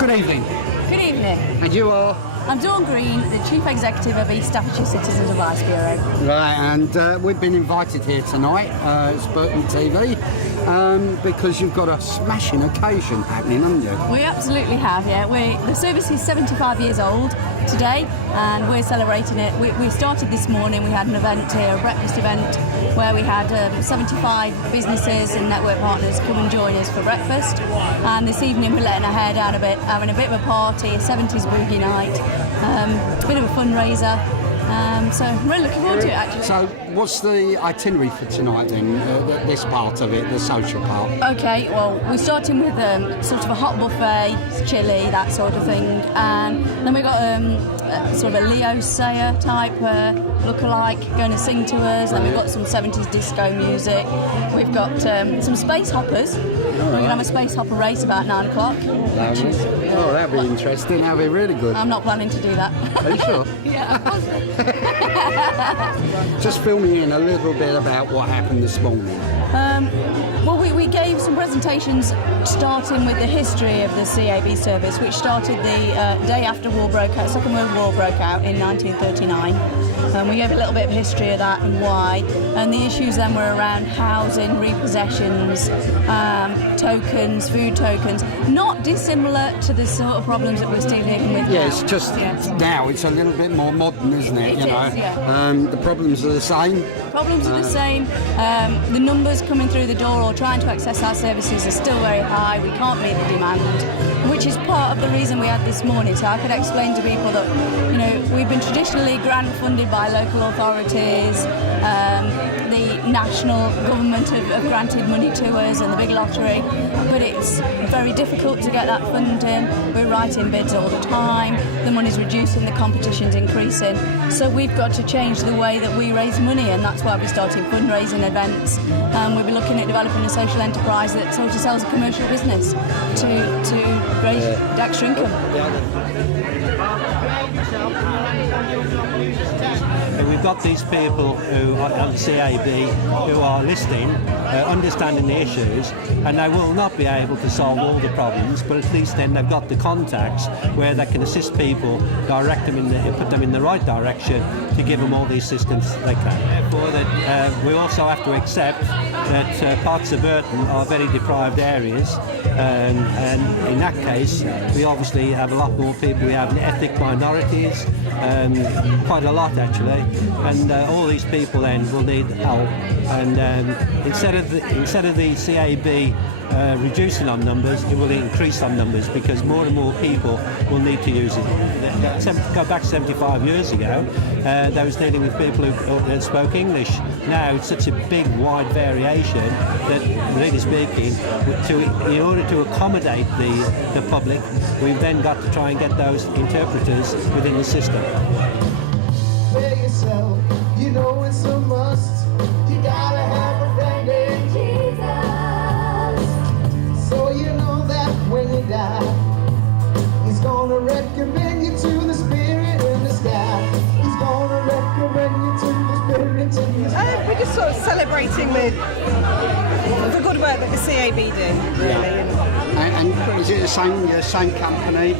Good evening. Good evening. And you are? I'm Dawn Green, the Chief Executive of East Staffordshire Citizens Advice Bureau. Right, and we've been invited here tonight, it's Burton TV, because you've got a smashing occasion happening, haven't you? We absolutely have, yeah. The service is 75 years old today, and we're celebrating it. We started this morning. We had an event here, a breakfast event, where we had 75 businesses and network partners come and join us for breakfast. And this evening we're letting our hair down a bit, having a bit of a party, a 70s boogie night, a bit of a fundraiser. So I'm really looking forward to it, actually. So what's the itinerary for tonight then, this part of it, the social part? Okay, well, we're starting with sort of a hot buffet, chilli, that sort of thing, and then we've got sort of a Leo Sayer type lookalike going to sing to us, then we've got some 70s disco music, we've got some space hoppers. We're going to have a space hopper race about 9 o'clock. Oh, that'll be interesting, that'll be really good. I'm not planning to do that. Are you sure? Yeah. Just fill me in a little bit about what happened this morning. Well, we gave some presentations starting with the history of the C.A.B. service, which started the day after war broke out, Second World War broke out in 1939. We gave a little bit of history of that and why. And the issues then were around housing, repossessions, tokens, food tokens, not dissimilar to the sort of problems that we're still dealing with now. Yeah, it's just now it's a little bit more modern, isn't it? It is, yeah. The problems are the same. Problems are the same. The numbers coming through the door or trying to access our services are still very high. We can't meet the demand, which is part of the reason we had this morning. So I could explain to people that, you know, we've been traditionally grant funded by local authorities. The national government have granted money to us and the big lottery, but it's very difficult to get that funding. We're writing bids all the time. The money's reducing, the competition's increasing. So we've got to change the way that we raise money, and that's why we're starting fundraising events. We'll be looking at developing a social enterprise that sort of sells a commercial business to raise extra income. We've got these people who are on C.A.B. who are listening, understanding the issues, and they will not be able to solve all the problems, but at least then they've got the contacts where they can assist people, direct them put them in the right direction to give them all the assistance they can. Therefore, that we also have to accept that parts of Burton are very deprived areas, and in that case, we obviously have a lot more people. We have ethnic minorities, quite a lot actually, and all these people then will need help. And instead of the C.A.B. reducing on numbers, it will increase on numbers because more and more people will need to use it. Go back 75 years ago, they was dealing with people who spoke English. Now it's such a big, wide variation that, really speaking, in order to accommodate the public, we've then got to try and get those interpreters within the system. Yourself, you know it's a must. You gotta have a friend in Jesus. So you know that when you die, He's gonna recommend you to the Spirit in the sky. He's gonna recommend you to the Spirit in the sky. We're just sort of celebrating with the good work that the C.A.B. do, really. And is it the same company?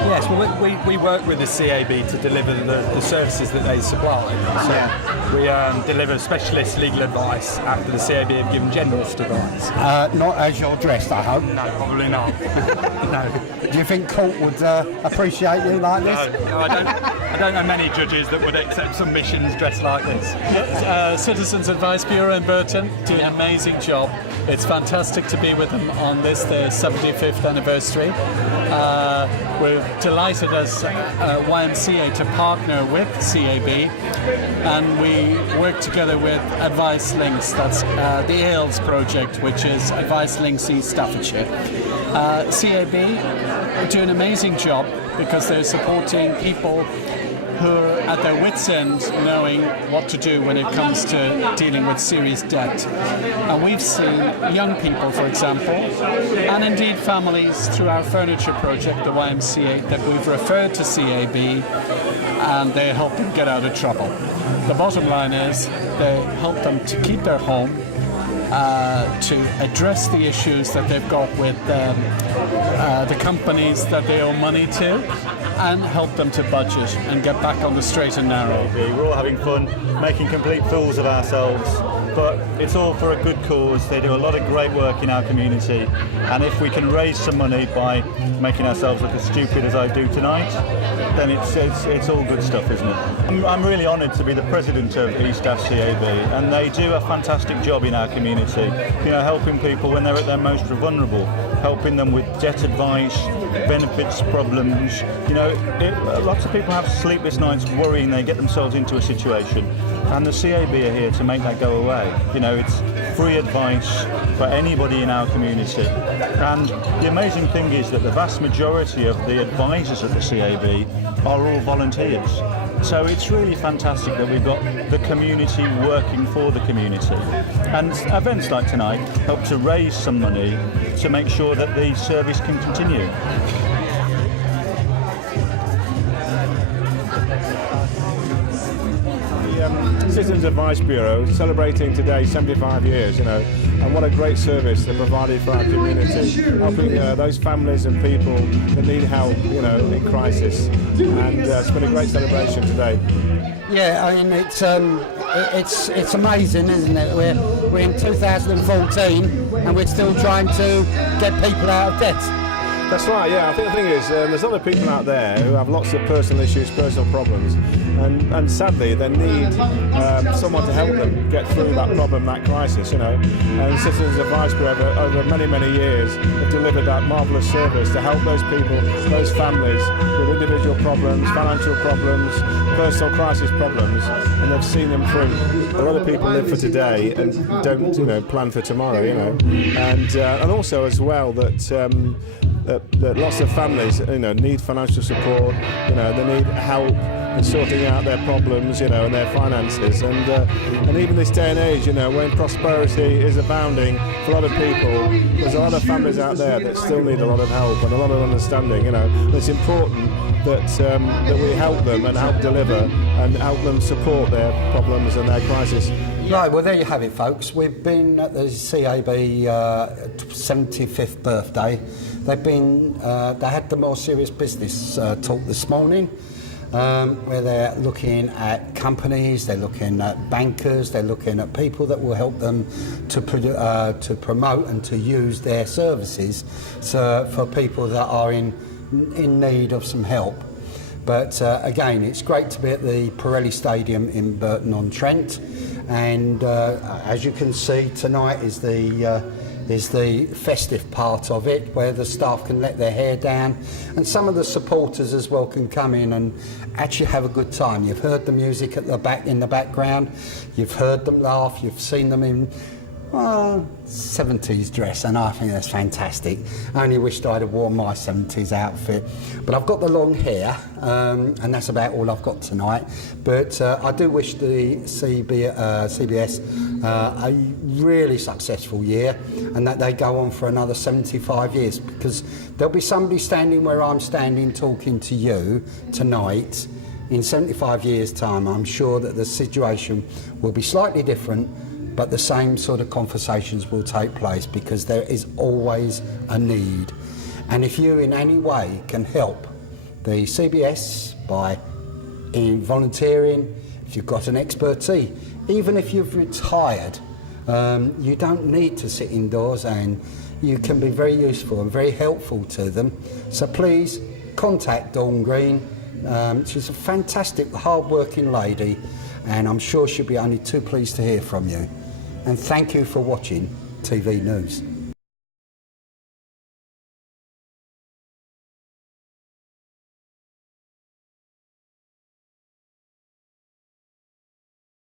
Yes, well, we work with the C.A.B. to deliver the services that they supply. So we deliver specialist legal advice after the C.A.B. have given generalist advice. Not as you're dressed, I hope. No, probably not. No. Do you think court would appreciate you like this? No, I don't know many judges that would accept submissions dressed like this. Citizens Advice Bureau in Burton do an amazing job. It's fantastic to be with them on their 75th anniversary. We're delighted as YMCA to partner with C.A.B. and we work together with Advice Links. That's the AILS project, which is Advice Links East Staffordshire. C.A.B. do an amazing job because they're supporting people who are at their wits' end knowing what to do when it comes to dealing with serious debt. And we've seen young people, for example, and indeed families through our furniture project, the YMCA, that we've referred to C.A.B. and they help them get out of trouble. The bottom line is they help them to keep their home, to address the issues that they've got with the companies that they owe money to, and help them to budget and get back on the straight and narrow. We're all having fun, making complete fools of ourselves, but it's all for a good cause. They do a lot of great work in our community, and if we can raise some money by making ourselves look as stupid as I do tonight, then it's all good stuff, isn't it? I'm really honoured to be the president of East Staff C.A.B, and they do a fantastic job in our community, you know, helping people when they're at their most vulnerable, helping them with debt advice, benefits problems. You know, lots of people have sleepless nights worrying they get themselves into a situation, and the C.A.B are here to make that go away. You know, it's free advice for anybody in our community, and the amazing thing is that the vast majority of the advisors at the C.A.B are all volunteers. So it's really fantastic that we've got the community working for the community. And events like tonight help to raise some money to make sure that the service can continue. Citizens Advice Bureau celebrating today 75 years, you know, and what a great service they provided for our community, helping those families and people that need help, you know, in crisis. And it's been a great celebration today. Yeah, I mean it's amazing, isn't it? We're in 2014 and we're still trying to get people out of debt. That's right, yeah. I think the thing is, there's other people out there who have lots of personal issues, personal problems, and sadly they need someone to help them get through that problem, that crisis, you know. And Citizens Advice Group over many, many years have delivered that marvellous service to help those people, those families with individual problems, financial problems, personal crisis problems, and they've seen them through. A lot of people live for today and don't, you know, plan for tomorrow, you know. And also as well that lots of families, you know, need financial support. You know, they need help in sorting out their problems, you know, and their finances. And even this day and age, you know, when prosperity is abounding for a lot of people, there's a lot of families out there that still need a lot of help and a lot of understanding. You know, and it's important that we help them and help deliver and help them support their problems and their crisis. Right, well there you have it, folks. We've been at the C.A.B 75th birthday. They had the more serious business talk this morning, where they're looking at companies, they're looking at bankers, they're looking at people that will help them to promote and to use their services for people that are in need of some help. But again, it's great to be at the Pirelli Stadium in Burton on Trent, and as you can see, tonight is the festive part of it, where the staff can let their hair down, and some of the supporters as well can come in and actually have a good time. You've heard the music at the back in the background, you've heard them laugh, you've seen them in 70s dress, and I think that's fantastic. I only wished I'd have worn my 70s outfit, but I've got the long hair, and that's about all I've got tonight. But I do wish the CBS a really successful year, and that they go on for another 75 years, because there'll be somebody standing where I'm standing talking to you tonight. In 75 years' time, I'm sure that the situation will be slightly different, but the same sort of conversations will take place, because there is always a need. And if you in any way can help the CBS by volunteering, if you've got an expertise, even if you've retired, you don't need to sit indoors, and you can be very useful and very helpful to them. So please contact Dawn Green. She's a fantastic, hard-working lady, and I'm sure she'll be only too pleased to hear from you. And thank you for watching TV News.